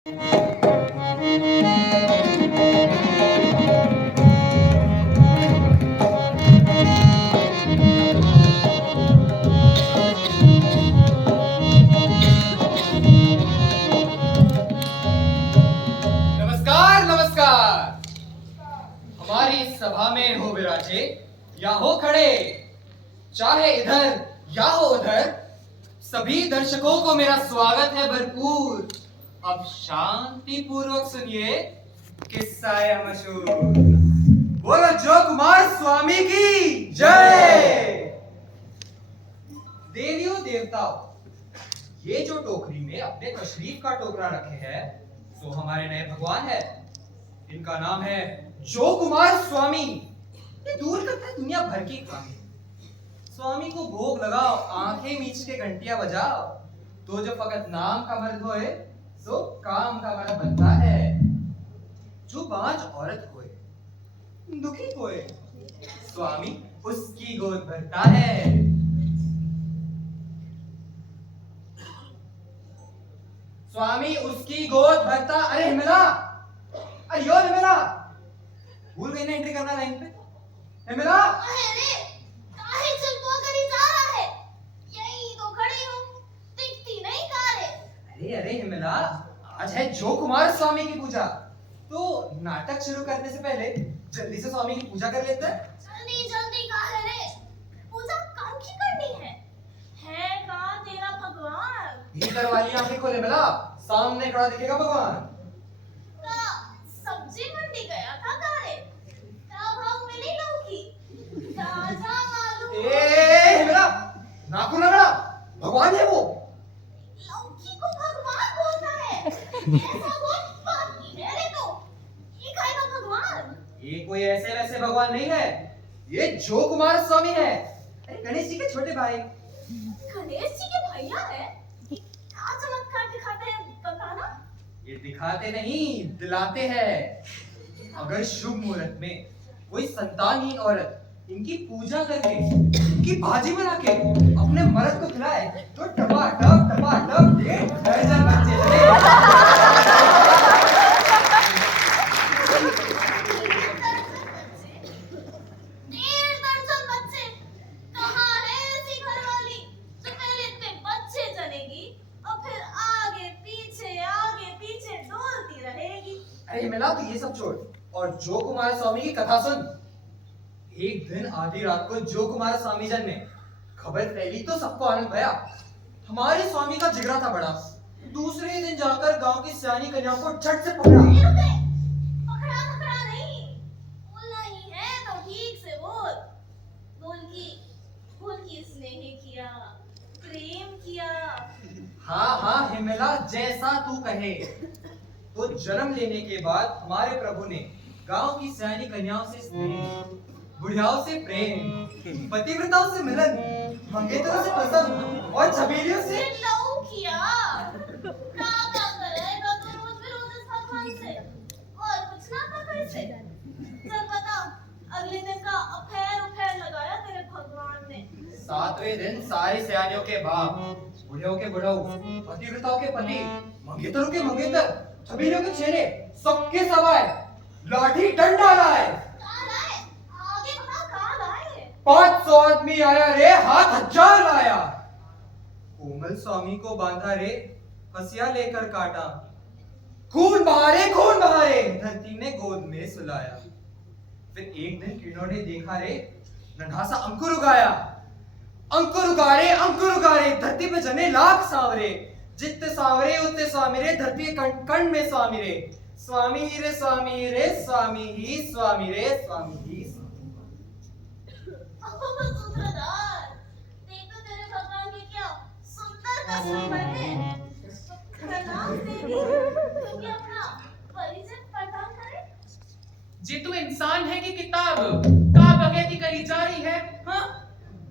नमस्कार नमस्कार। हमारी इस सभा में हो विराजे या हो खड़े, चाहे इधर या हो उधर, सभी दर्शकों को मेरा स्वागत है भरपूर। अब शांति पूर्वक सुनिए किस्सा है मशहूर। बोलो जो कुमार स्वामी की जय। देवियों देवताओं, ये जो टोकरी में अपने तशरीफ का टोकरा रखे हैं तो हमारे नए भगवान है। इनका नाम है जो कुमार स्वामी। ये दूर करता है दुनिया भर की कामी। स्वामी को भोग लगाओ, आंखें मीच के घंटियां बजाओ, तो जो फकत नाम का मर्द होए सो काम का मर्द बनता है। जो बांझ औरत होए, दुखी होए, स्वामी उसकी गोद भरता है। स्वामी उसकी गोद भरता। अरे हिमला, अरे यो हिमला, भूल गई ना एंट्री करना लाइन पे। हिमला, अरे काहे चुप होकर ही जा रहा है? यहीं तो खड़ी हूँ, दिखती नहीं कहाँ रे? अरे अरे हिमला, आज है जो कुमार स्वामी की पूजा, तो नाटक शुरू करने से पहले जल्दी से स्वामी की पूजा कर लेते हैं। जल्दी जल्दी कहाँ है रे? पूजा काम की करनी है कहाँ तेरा भगवान? भीतर वाली आंखें खोले हिमला, सामने खड़ा दिखेगा भगवान। का सब्जी मंडी गया था कहाँ रे? क्या भाव मिली लौकी? ताजा मालूम। ए हिमला, नाखून ना बड़ा, भगवान है वो। लौकी को भगवान बोलता है? ऐसा बोल बाकी है रे तो। ये खाएगा भगवान? ये कोई ऐसे वैसे भगवान नहीं है, ये जो कुमार स्वामी है। अरे गणेश जी के छोटे भाई। गणेश जी के भैया है? क्या चमत्कार दिखाते हैं बताना? ये दिखाते नहीं, दिलाते हैं। अगर शुभ मुहूर्त में कोई संतानहीन औरत इनकी पूजा करके, इनकी भाजी बना के अपने मर्द को खिलाए तो टपाटप 1.5 दर्जन बच्चे जने। डेढ़ दर्जन बच्चे? कहाँ है ऐसी घरवाली जो पहले इतने बच्चे जनेगी और फिर आगे पीछे डोलती रहेगी? अरे मिला तो ये सब छोड़ और जो कुमार स्वामी की कथा सुन। एक दिन आधी रात को जो कुमार स्वामी जन ने खबर फैली तो सबको आनंद भया। हमारे स्वामी का जिगरा था बड़ा। दूसरे दिन जाकर गांव की सियानी कन्याओं को झट से पकड़ा। ये रुके, पकड़ा नहीं, बोलना ही है तो ठीक से बोल। बोल की स्नेह किया, प्रेम किया। हाँ हिमला, जैसा तू कहे। तो जन्म लेने के बाद हमारे प्रभु ने गांव की सैनी कन्याओं से स्नेह, बुढ़ियाओं से प्रेम, पतिव्रताओं से मिलन, मंगेतरों से पसंद और छबीलियों से लहू किया। क्या करेगा तू रोज इस भगवान से? और कुछ ना पकड़ से? चल बता, अगले दिन का अफेयर लगाया तेरे भगवान ने? 7वें दिन सारी सयानियों के बाप, बुढ़ियों के बुढ़ऊ, पतिव्रताओं के पति, मंगेतरों के मंगेतर, छबीलियों के छेने, सबके सब आए, लाठी डंडा लाए। कहाँ लाए? आगे बता, कहाँ लाए? 500 आदमी आया रे, हाथ 1000 लाया। कोमल स्वामी को बांधा रे, हसिया लेकर काटा, खून बहारे धरती ने गोद में सुलाया। फिर एक दिन किरणों ने देखा रे, नन्हा सा अंकुर उगारे धरती पे जने लाख सांवरे। जितने सांवरे उतने स्वामी रे, धरती के कण में स्वामी रे। स्वामी रे स्वामी रे, स्वामी ही स्वामी रे, स्वामी ही स्वामी। सूत्रधार, देख तो तेरे भगवान की क्या सुंदर कसम है। प्रणाम देवी, तू क्या अपना परिचय प्रदान करे? जी तू इंसान है कि किताब का बगैती करी जा रही है? हाँ,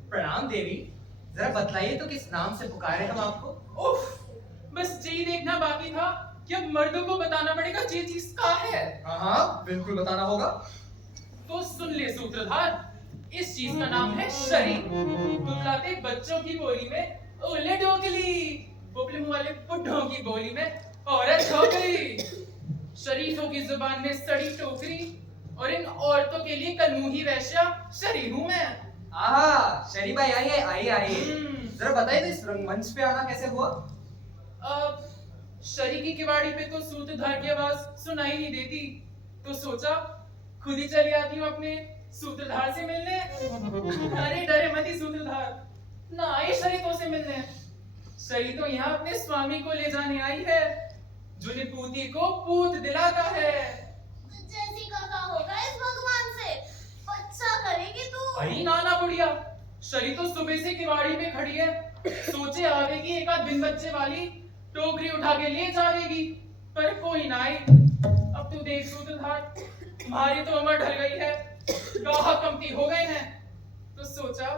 प्रणाम देवी, जरा बतलाइए तो किस नाम से पुकारे हम आपको? उफ, बस जी देखना बाकी था कि अब मर्दों को बताना पड़ेगा ये चीज का है। हाँ बिल्कुल बताना होगा। तो सुन ले सूत्रधार, इस चीज का नाम है शरीर। तुतलाते बच्चों की बोली में ओले डोगली, बोपले मुंह वाले बुड्ढों की बोली में औरत छोकरी, शरीफों की जुबान में सड़ी टोकरी, और इन औरतों के लिए कलमुही वैश्या शरीफ हूँ मैं। आहा, शरीफ भाई आइए आइए आइए। हम्म। जरा बताइए तो इस रंगमंच पे आना कैसे हुआ? शरी की किवाड़ी पे तो सूत्रधार की आवाज सुनाई नहीं देती, तो सोचा खुद ही चली आती हूँ अपने सूत्रधार से मिलने। अरे डरे मत ही सूत्रधार, ना आए शरीतों से मिलने। शरी तो यहाँ अपने स्वामी को ले जाने आई है, जो निपूती को पूत दिलाता है। जैसी काका होगा इस भगवान से, बच्चा करेगी तू। अरे नाना बुढ़िया, शरी तो सुबह से किवाड़ी पे खड़ी है, सोचे आवेगी एक आध बिन बच्चे वाली टोकरी उठा के ले जावेगी, पर कोई ना आई। अब तू देख सूत्रधार, तुम्हारी तो उम्र ढल गई है, गाहक कमती हो गए हैं, तो सोचा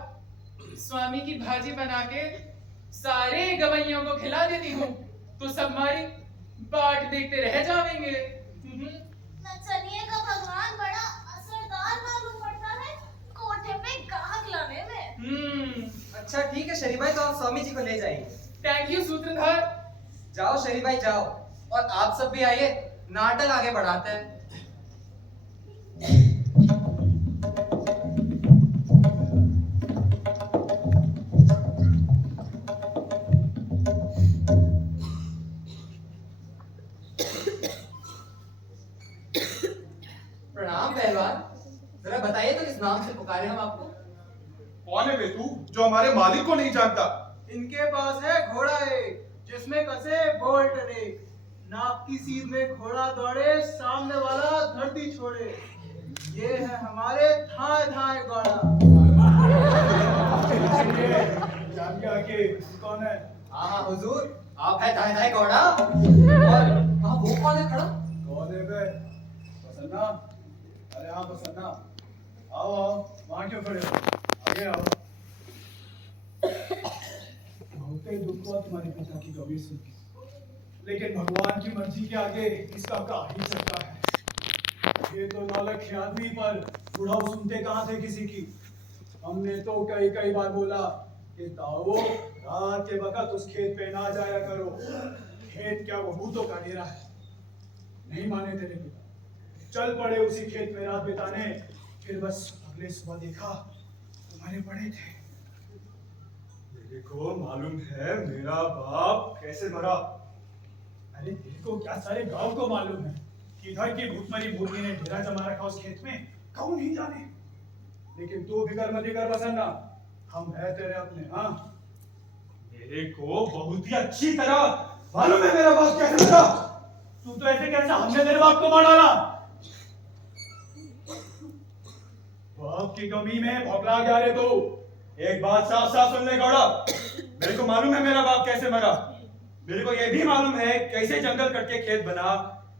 स्वामी की भाजी बना के सारे गवैयों को खिला देती हूँ, तो सब हमारी बाट देखते रह जावेंगे। नचनिए का भगवान बड़ा असरदार मालूम पड़ता है कोठे पे गाहक लाने में। अच्छा ठीक है शरीफ भाई, तो आप स्वामी जी को ले जाइए। थैंक यू सूत्रधार। जाओ शरीफ भाई जाओ, और आप सब भी आइए, नाटक आगे बढ़ाते हैं। प्रणाम पहलवान, जरा बताइए तो किस नाम से पुकारे हम आपको? कौन है बे तू जो हमारे मालिक को नहीं जानता? इनके पास है घोड़ा एक, जिसमें कसे बोल्ट एक, नाक की सीध में घोड़ा दौड़े, सामने वाला धरती छोड़े। ये है हमारे धाए धाए घोड़ा। जान गया कि कौन है? हाँ हुजूर, आप है धाय धाय घोड़ा। और हाँ वो कौन है खड़ा? कौन है बे? प्रसन्ना? अरे हाँ प्रसन्ना, आओ आओ, वहाँ क्यों खड़े हो? आगे आओ। बहुत ही दुख हुआ तुम्हारे पिता की कमी सुन के, लेकिन भगवान की मर्जी के आगे इसका का ही सकता है। ये तो नौलख आदमी, पर बुढ़ाऊ सुनते कहाँ थे किसी की। हमने तो कई कई बार बोला कि ताऊ रात के वक्त उस खेत पे ना जाया करो, खेत क्या वो भूतों का डेरा है। नहीं माने तेरे पिता, चल पड़े उसी खेत में रात बिताने। फिर बस अगले सुबह देखा तुम्हारे पड़े थे। मेरे को मालूम है मेरा बाप कैसे मरा। अरे तेरे को क्या, सारे गांव को मालूम है कि इधर की भूतमरी मुर्गी ने डेरा जमा रखा उस खेत में, कौन नहीं जाने। लेकिन तू फिकर मत कर बसन्ना, हम है तेरे अपने। हाँ, मेरे को बहुत ही अच्छी तरह मालूम है मेरा बाप कैसे मरा। तू तो ऐसे कैसे, हमने तेरे बाप को मार डाला। बाप की कमी में भौकला गया रे तू। एक बात साफ साफ सुन ले गौड़ा, मेरे को मालूम है मेरा बाप कैसे मरा। मेरे को यह भी मालूम है कैसे जंगल कट के खेत बना,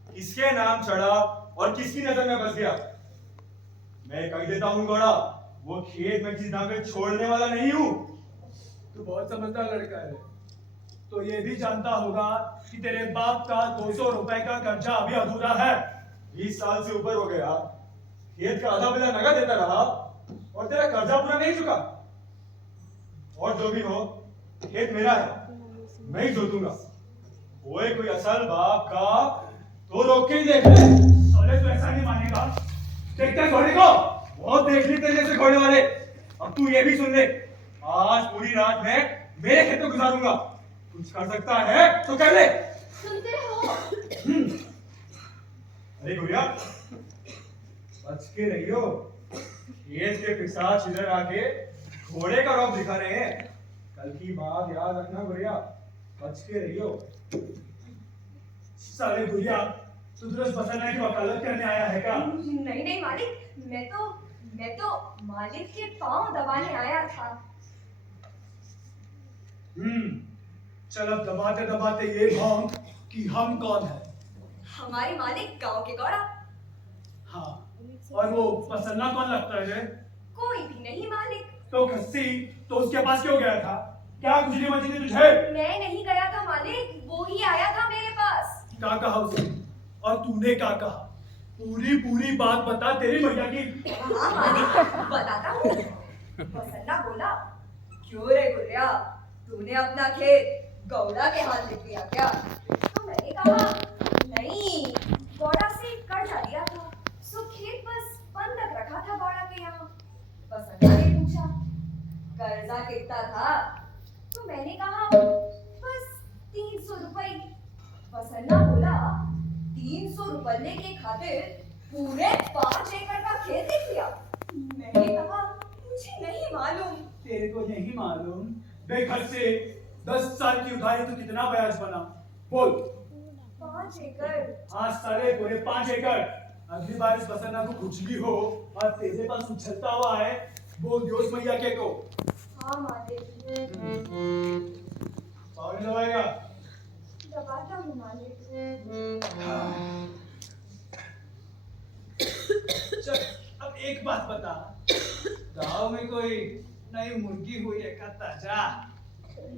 किसके नाम चढ़ा और किसकी नजर में बस गया। मैं कह देता हूँ गौड़ा, वो खेत में किसी नाम पे छोड़ने वाला नहीं हूँ। तू बहुत समझदार लड़का है, तो ये भी जानता होगा कि तेरे बाप का 200 रुपए का कर्जा अभी अधूरा है। 20 साल से ऊपर हो गया, खेत का आधा बिला नगद देता रहा और तेरा कर्जा पूरा नहीं चुका। और जो भी हो, खेत मेरा है, मैं ही जोतूंगा। ओए कोई असल बाप का तो रोक के ही देख ले। साले तू ऐसा नहीं मानेगा। देखता घोड़े को, बहुत देख ली तेरे जैसे घोड़े वाले। अब तू ये भी सुन ले, आज पूरी रात में मेरे खेत में गुजारूंगा। कुछ कर सकता है तो कर ले। सुनते हो? अरे गुड़िया, बच के रहियो, खेत के पिशाच इधर आके घोड़े का रौब दिखा रहे हैं। कल की बात याद रखना गुड़िया, बच के रहियो। साले गुड़िया, तू तुरंत बसन्ना की वकालत करने आया है क्या? नहीं नहीं मालिक, मैं तो मालिक के पांव दबाने आया था। चल अब दबाते दबाते ये भाव कि हम कौन है। हमारे मालिक गांव के गौड़ा। हाँ, और वो प्रसन्ना कौन लगता है रे? कोई भी नहीं मालिक। तो खस्सी तो उसके पास क्यों गया था? क्या खुजली मची थी तुझे? मैं नहीं गया था मालिक, वो ही आया था मेरे पास। क्या कहा उसने और तूने क्या कहा? पूरी पूरी बात बता तेरी भैया की। हाँ मालिक, बताता हूँ। प्रसन्ना बोला, क्यों रे गुड़िया, तूने अपना खेत गौड़ा के हाथ लिख दिया क्या? तो मैंने कहा नहीं, गौड़ा से कर्जा लिया था, सो खेत बस बंधक रखा था गौड़ा के यहाँ। बसन्ना ने पूछा कर्जा कितना था, तो मैंने कहा बस 300 रुपए। बसन्ना बोला 300 रुपये के खातिर पूरे 5 एकड़ का खेत देख लिया। मैंने कहा मुझे नहीं मालूम। तेरे को नहीं मालूम? बेखर्च से 10 साल की उधारी तो कितना ब्याज बना? बोल। 5 एकड़। हाँ साले, पूरे 5 एकड़। अगली बार इस बसन्ना को कुछ भी हो और तेरे पास उछलता हुआ है, बोल दियोस मैया के को। हाँ मालिक। पानी दबाएगा? दबाता हूँ मालिक। चल अब एक बात बता, गांव में कोई नई मुर्गी हुई है क्या ताजा?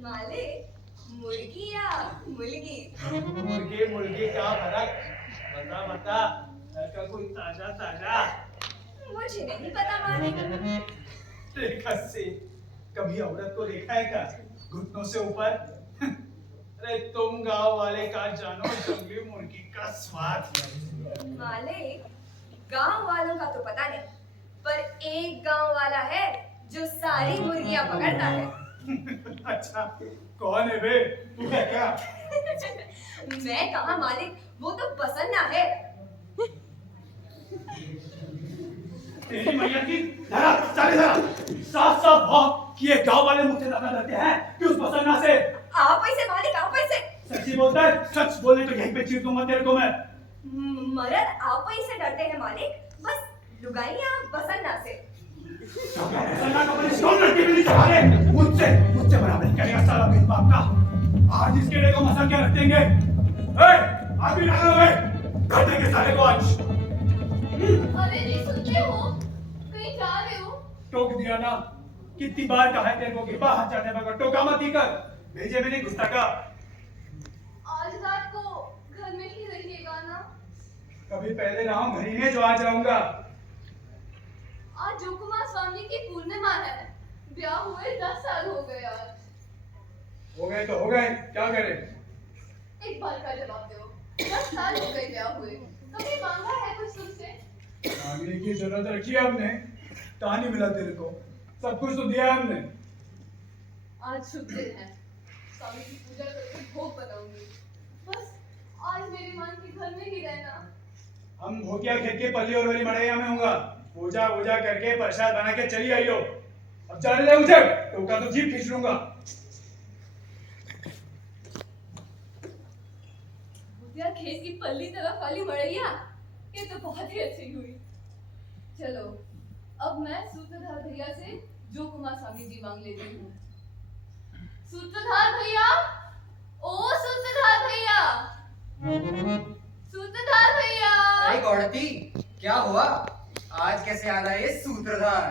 मालिक, मुर्गी या मुर्गी? मुर्गी मुर्गी का फर्क बता बता, लड़का कोई ताजा ताजा? मुझे नहीं पता मालिक। देखा से कभी औरत को देखा है क्या घुटनों से ऊपर? अरे तुम गांव वाले का जानो जंगली मुर्गी का स्वाद। मालिक, गांव वालों का तो पता नहीं, पर एक गांव वाला है जो सारी मुर्गियां पकड़ता है। अच्छा, कौन है बे? तू है क्या? मैं कहा मालिक, वो तो बसन्ना है। तेरी मैया की धरा चले धरा, साफ साफ भाव कि ये गांव वाले मुझसे ज्यादा डरते हैं कि उस बसन्ना से। आप ऐसे मालिक, आप ऐसे। सच्ची बोलता है? सच बोलने तो यहीं पे चीर दूंगा तेरे को मैं। मर्द आप ऐसे डरते हैं मालिक, बस लुगाइयां बसन्ना से। बसन्ना का पुलिस कौन लड़की मिली तुम्हारे? मुझसे बराबरी करेगा साला बिन बाप का। आज इसके लिए को मसा क्या रख देंगे? आप भी लगा लो, कर देंगे साले को आज। अरे जी सुनते हो? कहीं जा रहे हो? टोक दिया ना, कितनी बार कहा है तेरे को कि बाहर जाने मगर टोका मत ही कर। भेजे मेरी गुस्ताखा। आज रात को घर में ही रहिएगा ना? कभी पहले रहा हूं घर ही में जो आज रहूंगा। आज जोकुमार स्वामी की पूर्णिमा है। ब्याह हुए 10 साल हो गए आज। हो गए तो हो गए, क्या करें? एक बार का जवाब दो। 10 साल हो गए ब्याह हुए, कभी मांगा है कुछ तुमसे? मांगने की जरूरत रखी है हमने? कहाँ नहीं मिला तेरे को? सब कुछ तो दिया है हमने। आज शुभ दिन है, स्वामी की पूजा करके भोग बनाऊंगी। बस आज मेरी मान के घर में ही रहना। हम भोगिया खेत के पल्ली और वाली मड़ैया में होगा। पूजा वूजा करके प्रसाद बना के चली आइयो। अब जाने दे मुझे, टोका तो जीप खींच लूंगा। भूतिया खेत की पल्ली तरफ वाली मड़ैया, ये तो बहुत ही अच्छी हुई। चलो अब मैं सूत्रधार भैया से जो कुमार स्वामी जी मांग लेती हूँ। सूत्रधार भैया, ओ सूत्रधार भैया, सूत्रधार भैया। अरे गौड़ती, क्या हुआ? आज कैसे याद आए सूत्रधार?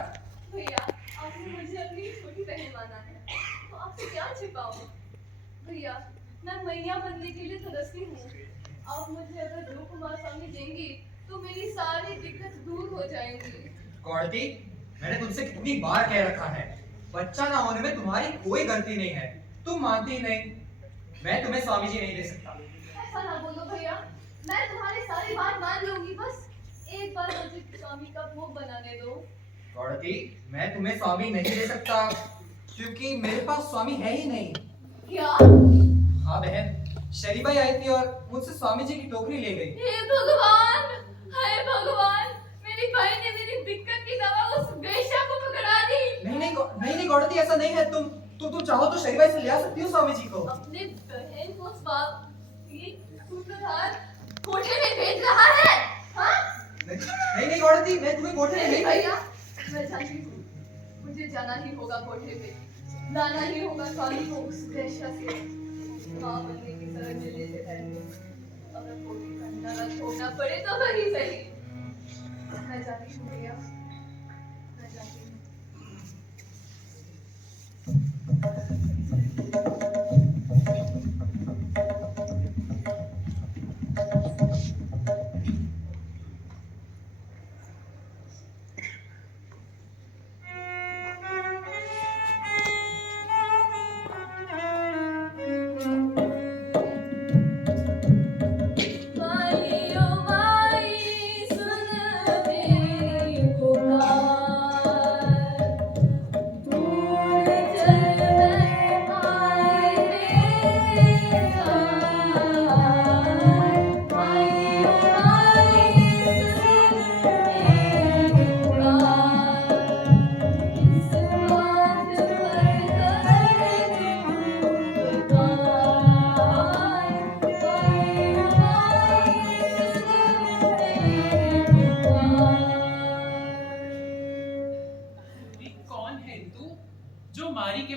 भैया आपने मुझे अपनी छोटी बहन माना है, तो आपसे क्या छिपाऊं? भैया मैं मैया बनने के लिए तरसती हूँ। आप मुझे अगर जो कुमार स्वामी देंगी तो मेरी सारी दिक्कत दूर हो जाएंगी। गौड़ती, मैंने तुमसे कितनी बार कह रखा है, बच्चा ना होने में तुम्हारी कोई गलती नहीं है, तुम मानती ही नहीं। मैं तुम्हें स्वामी जी नहीं दे सकता। ऐसा ना बोलो भैया, मैं तुम्हारी सारी बात मान लूंगी। बस एक बार मुझे स्वामी का भोग बनाने दो। गौड़ती, मैं तुम्हें स्वामी नहीं दे सकता क्योंकि मेरे पास स्वामी है ही नहीं। क्या? हाँ बहन, शरीबाई आई थी और मुझसे स्वामी जी की टोकरी ले गई। हे भगवान, हे भगवान, मेरी बहन ने मेरी दिक्कत की दवा उस बेश्या को पकड़ा दी। नहीं गौड़ती, ऐसा नहीं है। तुम चाहो तो शरीबाई से ले आ सकती हो स्वामी जी को। अपने बहन को सूत्रधार कोठे में भेज रहा है? हाँ? नहीं गौड़ती, मैं तुम्हें कोठे में नहीं भैया, मैं जानती हूँ, मुझे जाना ही होगा कोठे पे, लाना ही होगा स्वामी को उस बेश्या से माँ बनने की शरण लेने से पहले। अगर कोई कंधा छोड़ना पड़े तो वही सही। मैं जाती हूँ भैया, मैं जाती हूँ।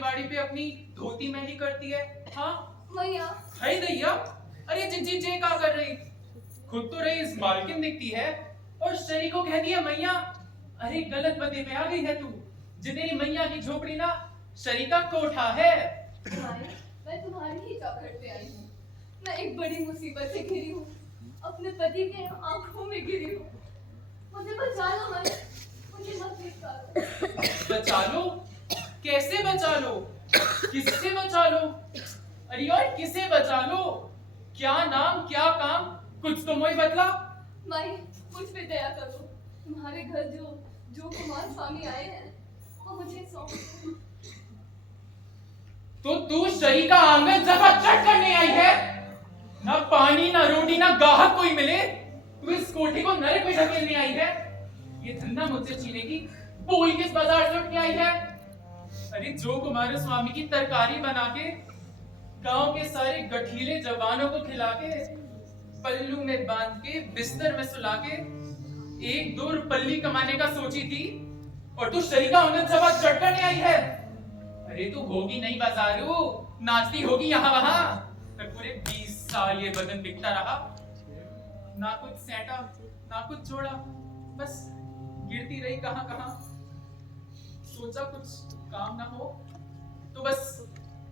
बाड़ी पे अपनी धोती मैली करती है? हाँ मैया है दैया। अरे जिज्जी जे क्या कर रही? खुद तो रईस मालकिन दिखती है और शरी को कह दिया मैया। अरे गलत पते पे आ गई है तू। जितनी मैया की झोपड़ी ना शरी का कोठा है। माई, मैं तुम्हारी ही चौखट पे आई हूँ। मैं एक बड़ी मुसीबत से घिरी हूँ। अपने पति के आंखों में गिरी हूँ। मुझे बचा लो माई, मुझे मत निकालो। बचा लो? कैसे बचा लो? किससे बचा लो? अरे यार किसे बचा लो? क्या नाम क्या काम? कुछ तो मोई बतला। माई, मुझ पे दया करो। तुम्हारे घर जो कुमार स्वामी आए हैं, वो मुझे सौंप दो। तो तू शरी का आंगन जबरदस्त करने आई है? ना पानी ना रोटी ना गाहक कोई मिले, तू इस कोठी को नरक में ढकेलने आई है? ये धंधा मुझसे छीनेगी? बोल किस बाजार से उठ के आई है? अरे जो कुमार स्वामी की तरकारी बना के गांव के सारे गठीले जवानों को खिला के पल्लू में बांध के बिस्तर में सुला के 1-2 रुपल्ली कमाने का सोची थी, और तू शरी का आंगन जबरदस्त करने आई है? अरे तू होगी नहीं बाजारू, नाचती होगी यहाँ वहां। पर पूरे 20 साल ये बदन बिकता रहा, ना कुछ सेटा ना कुछ जोड़ा, बस गिरती रही कहां कहां। सोचा कुछ काम ना हो तो बस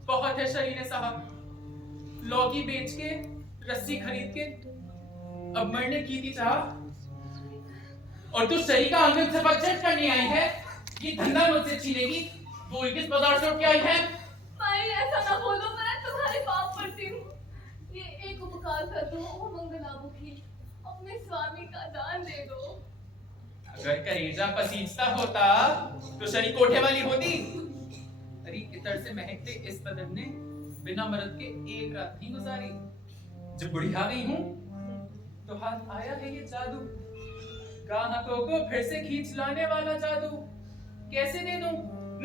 बहुत है शरीर ने साहब। लौकी बेच के रस्सी खरीद के अब मरने की थी चाह, और तू शरीर का आंगन से बचत करने आई है? ये धंधा मुझसे छीनेगी? बोल किस बाजार से उठ के आई है? माई, ऐसा ना बोलो, मैं तुम्हारे पाप पड़ती हूँ। ये एक उपकार कर दो, ओ मंगलामुखी, अपने स्वामी का दान दे दो। अगर करेजा पसीजता होता तो शरी कोठे वाली होती। अरे इतर से महकते इस बदन ने बिना मर्द के एक रात नहीं गुजारी। जब बुढ़िया गई हूँ तो हाथ आया है ये जादू, ग्राहकों को फिर से खींच लाने वाला जादू। कैसे दे दूं?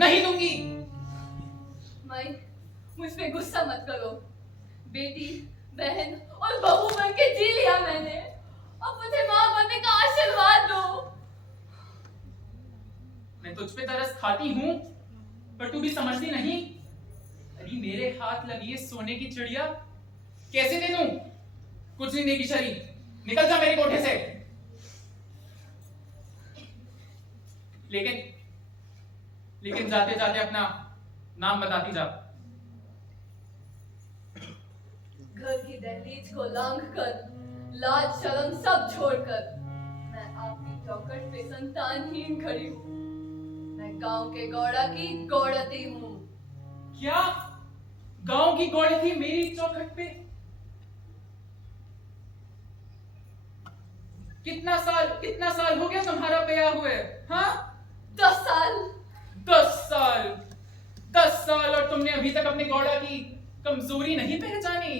नहीं दूंगी। माई, मुझ पे गुस्सा मत करो। बेटी, बहन और बहू बन के जी लिया मैंने। अब मुझे माँ बनने का आशीर्वाद दो। मैं तुझ पे तरस खाती हूँ, पर तू भी समझती नहीं। अरे मेरे हाथ लगी है सोने की चिड़िया, कैसे दे दूं? कुछ नहीं देगी शरी, निकल जा मेरे कोठे से। लेकिन जाते जाते अपना नाम बताती जा। घर की दहलीज को लांघ कर, लाज शर्म सब छोड़कर, मैं आपकी चौखट पे संतानहीन खड़ी हूँ। मैं गांव के गौड़ा की गौड़ती हूँ। क्या गांव की गौड़ थी मेरी चौखट पे? कितना साल हो गया तुम्हारा ब्याह हुए? हाँ 10 साल। 10 साल और तुमने अभी तक अपने गौड़ा की कमजोरी नहीं पहचानी।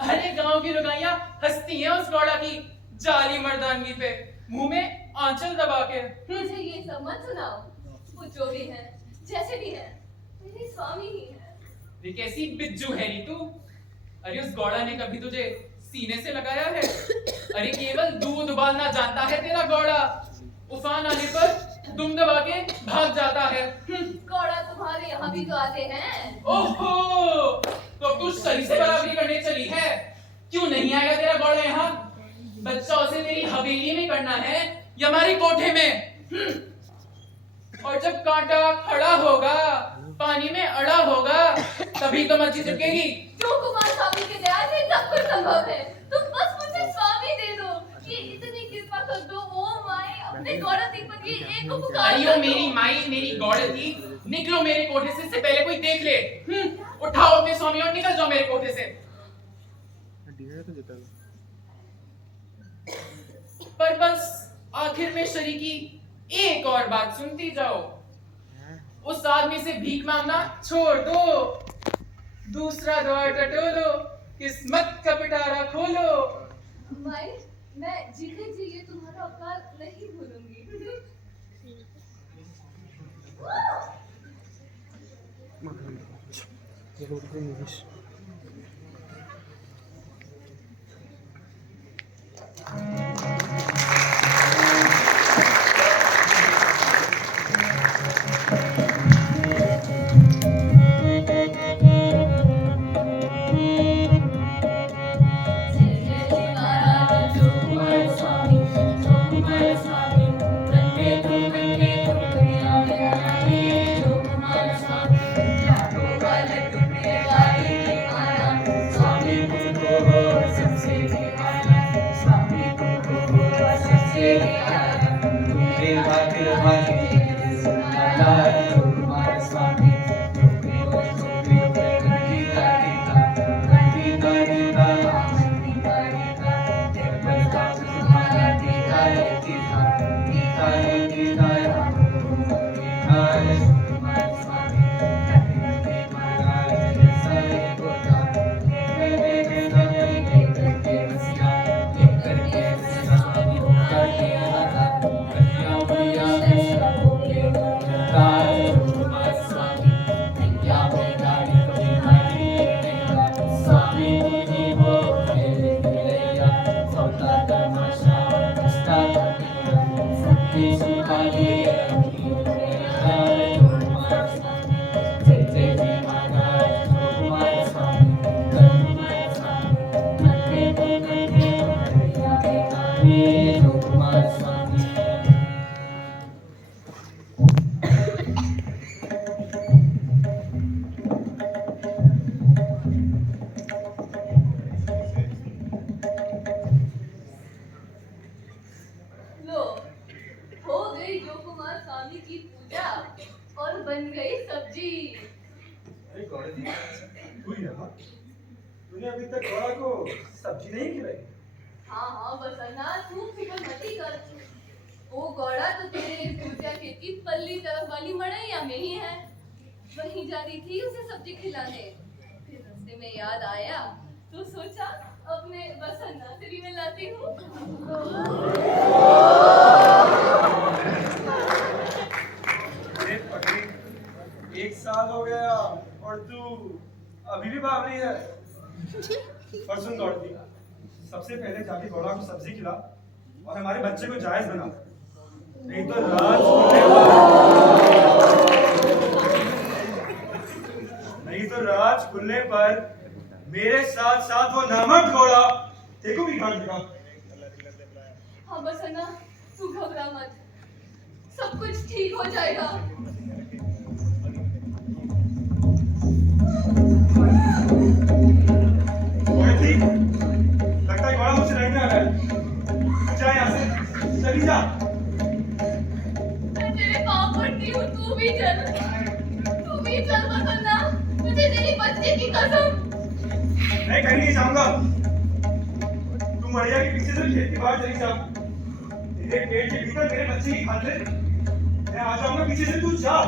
अरे गांव की लुगाइयां हंसती हैं उस गौड़ा की जाली मर्दानगी पे, मुंह में आंचल दबा के। मुझे ये सब मत सुनाओ। वो जो भी है, जैसे भी है, मेरे स्वामी ही है। ये कैसी बिज्जू है नी तू? अरे उस गौड़ा ने कभी तुझे सीने से लगाया है? अरे केवल दूध उबालना जानता है तेरा गौड़ा, उफान आने पर दुम दबा के भाग जाता है। गौड़ा तुम्हारे यहाँ भी तो आते हैं। ओहो, तो अब तू सही से बराबरी करने चली है? क्यों नहीं आएगा तेरा गौड़ा यहाँ? बच्चा उसे तेरी हवेली में करना है या हमारे कोठे में? और जब कांटा खड़ा होगा, पानी में अड़ा होगा, तभी तो मच्छी चिपकेगी। जो कुमार स्वामी के दया से सब कुछ संभव है। तुम बस मुझे स्वामी दे दो। ये इतनी कृपा कर दो। ओ माई, अपने गौड़ती पर ये एक उपकार अयो कर दो। मेरी माई, मेरी गौड़ती, निकलो मेरे कोठे से इससे पहले कोई देख ले। उठाओ अपने स्वामी और निकल जाओ मेरे कोठे से। पर बस आखिर में शरी की एक और बात सुनती जाओ। उस आदमी से भीख मांगना छोड़ दो, दूसरा द्वार टटोलो, किस्मत का पिटारा खोलो। माई, मैं जीते जी ये तुम्हारा उपकार नहीं भूलूंगी। लो, हो गई जो कुमार स्वामी की पूजा और बन गई सब्जी। अरे गौड़ा जी, तू यहाँ? तूने अभी तक गौड़ा को सब्जी नहीं खिलाई? हाँ हाँ बसन्ना, तू फिक्र मती कर। वो गौड़ा तो तेरे पूजा खेत की पल्ली तरफ वाली मड़ैया में ही है। वहीं जा रही थी उसे सब्जी खिलाने। फिर रास्ते में याद आया तो सोचा अपने बसन्ना से भी मिलाती हूँ। अरे पगली, 1 साल हो गया और तू अभी भी भाग रही है। पर सुन गौड़ा जी, सबसे पहले जाके गौड़ा को सब्जी खिला और हमारे बच्चे को जायज बना। नहीं तो राज खुलने पर मेरे साथ साथ वो नामक घोड़ा देखो भी काट देगा। हाँ बसन्ना, तू घबरा मत, सब कुछ ठीक हो जाएगा। लगता है घोड़ा मुझसे लड़ने आ रहा है। जा यहाँ से, चली जा। मैं तेरे पाँव पड़ती हूँ, तू भी चल बसन्ना, मुझे तेरी बच्चे की कसम। मैं कहीं नहीं जाऊंगा। तू मड़िया के पीछे से खेत के बाहर चली जा। तेरे पेट के भीतर मेरे बच्चे की खातिर मैं आ जाऊंगा पीछे से, तू जा।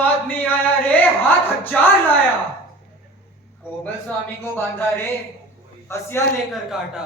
आदमी आया रे, हाथ 1000 लाया। कोमल स्वामी को बांधा रे, हसिया लेकर काटा।